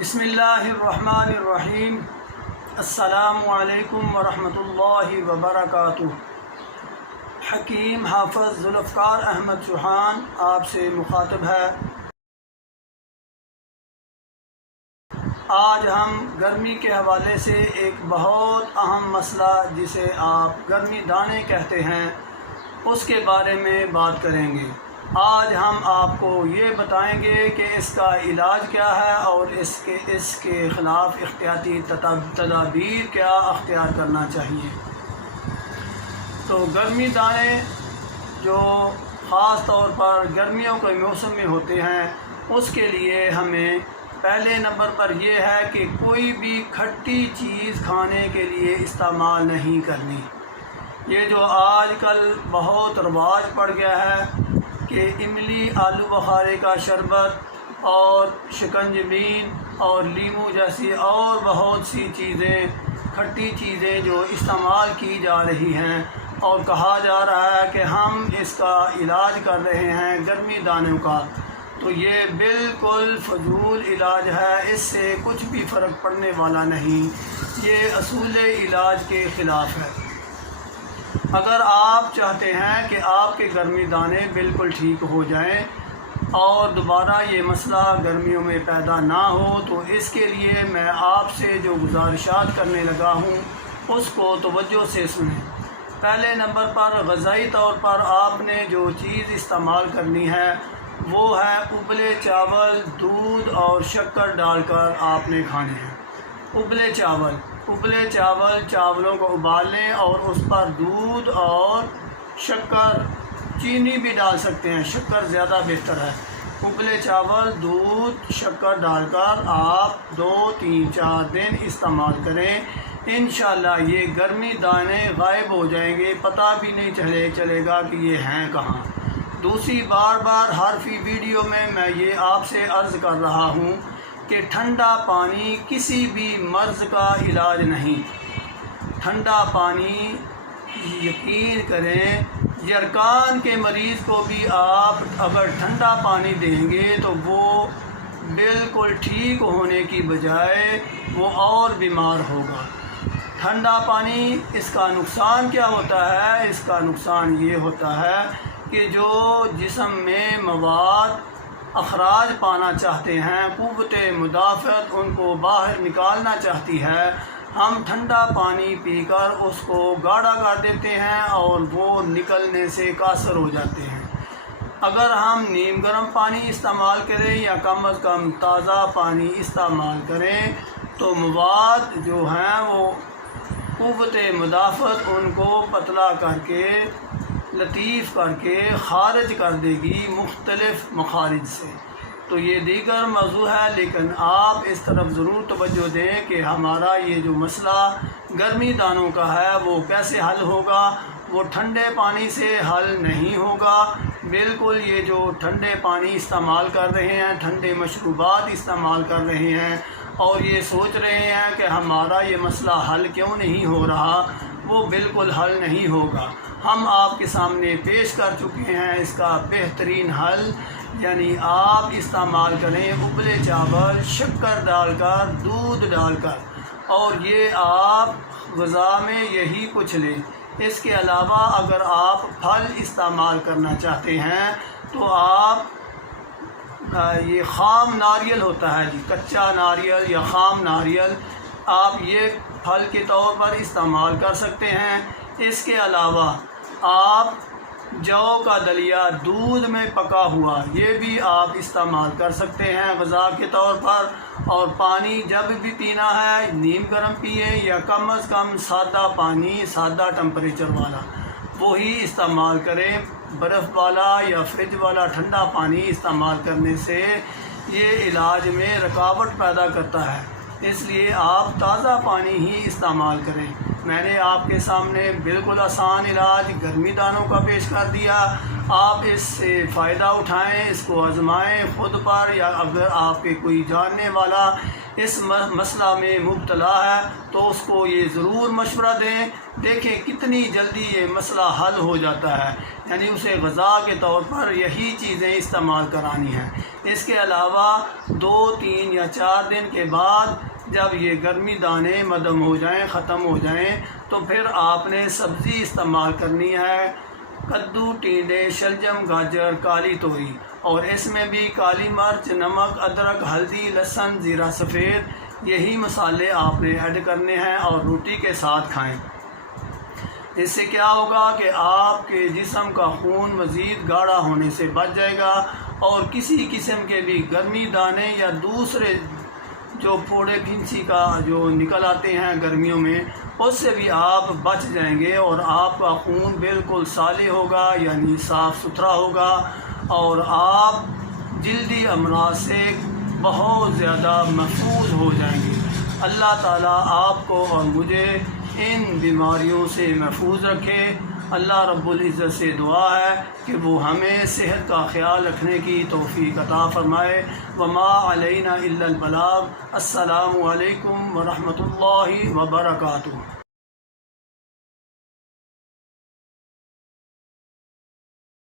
بسم اللہ الرحمن الرحیم۔ السلام علیکم ورحمۃ اللہ وبرکاتہ۔ حکیم حافظ ذوالفقار احمد چوہان آپ سے مخاطب ہے۔ آج ہم گرمی کے حوالے سے ایک بہت اہم مسئلہ جسے آپ گرمی دانے کہتے ہیں اس کے بارے میں بات کریں گے۔ آج ہم آپ کو یہ بتائیں گے کہ اس کا علاج کیا ہے اور اس کے خلاف احتیاطی تدابیر کیا اختیار کرنا چاہیے۔ تو گرمی دانے جو خاص طور پر گرمیوں کے موسم میں ہوتے ہیں اس کے لیے ہمیں پہلے نمبر پر یہ ہے کہ کوئی بھی کھٹی چیز کھانے کے لیے استعمال نہیں کرنی۔ یہ جو آج کل بہت رواج پڑ گیا ہے کہ املی، آلو بخارے کا شربت اور شکنجبین اور لیمو جیسی اور بہت سی چیزیں، کھٹی چیزیں جو استعمال کی جا رہی ہیں اور کہا جا رہا ہے کہ ہم اس کا علاج کر رہے ہیں گرمی دانوں کا، تو یہ بالکل فضول علاج ہے، اس سے کچھ بھی فرق پڑنے والا نہیں، یہ اصول علاج کے خلاف ہے۔ اگر آپ چاہتے ہیں کہ آپ کے گرمی دانے بالکل ٹھیک ہو جائیں اور دوبارہ یہ مسئلہ گرمیوں میں پیدا نہ ہو تو اس کے لیے میں آپ سے جو گزارشات کرنے لگا ہوں اس کو توجہ سے سنیں۔ پہلے نمبر پر غذائی طور پر آپ نے جو چیز استعمال کرنی ہے وہ ہے ابلے چاول، دودھ اور شکر ڈال کر آپ نے کھانے ہیں۔ ابلے چاول، چاولوں کو ابال لیں اور اس پر دودھ اور شکر، چینی بھی ڈال سکتے ہیں، شکر زیادہ بہتر ہے۔ ابلے چاول، دودھ، شکر ڈال کر آپ 2، 3، 4 دن استعمال کریں، انشاءاللہ یہ گرمی دانے غائب ہو جائیں گے، پتہ بھی نہیں چلے گا کہ یہ ہیں کہاں۔ دوسری بار ہر فی ویڈیو میں یہ آپ سے عرض کر رہا ہوں کہ ٹھنڈا پانی کسی بھی مرض کا علاج نہیں۔ ٹھنڈا پانی یقین کریں، یرکان کے مریض کو بھی آپ اگر ٹھنڈا پانی دیں گے تو وہ بالکل ٹھیک ہونے کی بجائے وہ اور بیمار ہوگا۔ ٹھنڈا پانی، اس کا نقصان کیا ہوتا ہے؟ اس کا نقصان یہ ہوتا ہے کہ جو جسم میں مواد اخراج پانا چاہتے ہیں، قوت مدافعت ان کو باہر نکالنا چاہتی ہے، ہم ٹھنڈا پانی پی کر اس کو گاڑھا کر دیتے ہیں اور وہ نکلنے سے قاصر ہو جاتے ہیں۔ اگر ہم نیم گرم پانی استعمال کریں یا کم از کم تازہ پانی استعمال کریں تو مواد جو ہیں وہ قوت مدافعت ان کو پتلا کر کے، لطیف کر کے خارج کر دے گی مختلف مخارج سے۔ تو یہ دیگر موضوع ہے، لیکن آپ اس طرف ضرور توجہ دیں کہ ہمارا یہ جو مسئلہ گرمی دانوں کا ہے وہ کیسے حل ہوگا۔ وہ ٹھنڈے پانی سے حل نہیں ہوگا، بالکل یہ جو ٹھنڈے پانی استعمال کر رہے ہیں، ٹھنڈے مشروبات استعمال کر رہے ہیں اور یہ سوچ رہے ہیں کہ ہمارا یہ مسئلہ حل کیوں نہیں ہو رہا، وہ بالکل حل نہیں ہوگا۔ ہم آپ کے سامنے پیش کر چکے ہیں اس کا بہترین حل، یعنی آپ استعمال کریں ابلے چاول، شکر ڈال کر، دودھ ڈال کر، اور یہ آپ غذا میں یہی کچھ لیں۔ اس کے علاوہ اگر آپ پھل استعمال کرنا چاہتے ہیں تو آپ یہ خام ناریل ہوتا ہے، کچا ناریل یا خام ناریل، آپ یہ پھل کے طور پر استعمال کر سکتے ہیں۔ اس کے علاوہ آپ جو کا دلیا دودھ میں پکا ہوا یہ بھی آپ استعمال کر سکتے ہیں غذا کے طور پر، اور پانی جب بھی پینا ہے نیم گرم پئیں یا کم از کم سادہ پانی، سادہ ٹمپریچر والا وہی استعمال کریں۔ برف والا یا فریج والا ٹھنڈا پانی استعمال کرنے سے یہ علاج میں رکاوٹ پیدا کرتا ہے، اس لیے آپ تازہ پانی ہی استعمال کریں۔ میں نے آپ کے سامنے بالکل آسان علاج گرمی دانوں کا پیش کر دیا، آپ اس سے فائدہ اٹھائیں، اس کو آزمائیں خود پر، یا اگر آپ کے کوئی جاننے والا اس مسئلہ میں مبتلا ہے تو اس کو یہ ضرور مشورہ دیں، دیکھیں کتنی جلدی یہ مسئلہ حل ہو جاتا ہے، یعنی اسے غذا کے طور پر یہی چیزیں استعمال کرانی ہیں۔ اس کے علاوہ 2، 3 یا 4 دن کے بعد جب یہ گرمی دانے مدم ہو جائیں، ختم ہو جائیں، تو پھر آپ نے سبزی استعمال کرنی ہے، کدو، ٹینڈے، شلجم، گاجر، کالی توری، اور اس میں بھی کالی مرچ، نمک، ادرک، ہلدی، لہسن، زیرہ سفید، یہی مسالے آپ نے ایڈ کرنے ہیں اور روٹی کے ساتھ کھائیں۔ اس سے کیا ہوگا کہ آپ کے جسم کا خون مزید گاڑھا ہونے سے بچ جائے گا، اور کسی قسم کے بھی گرمی دانے یا دوسرے جو پھوڑے پھنسی کا جو نکل آتے ہیں گرمیوں میں، اس سے بھی آپ بچ جائیں گے، اور آپ کا خون بالکل صالح ہوگا، یعنی صاف ستھرا ہوگا، اور آپ جلدی امراض سے بہت زیادہ محفوظ ہو جائیں گے۔ اللہ تعالیٰ آپ کو اور مجھے ان بیماریوں سے محفوظ رکھے۔ اللہ رب العزت سے دعا ہے کہ وہ ہمیں صحت کا خیال رکھنے کی توفیق عطا فرمائے۔ وما علینا الا البلاغ۔ السلام علیکم ورحمۃ اللہ وبرکاتہ۔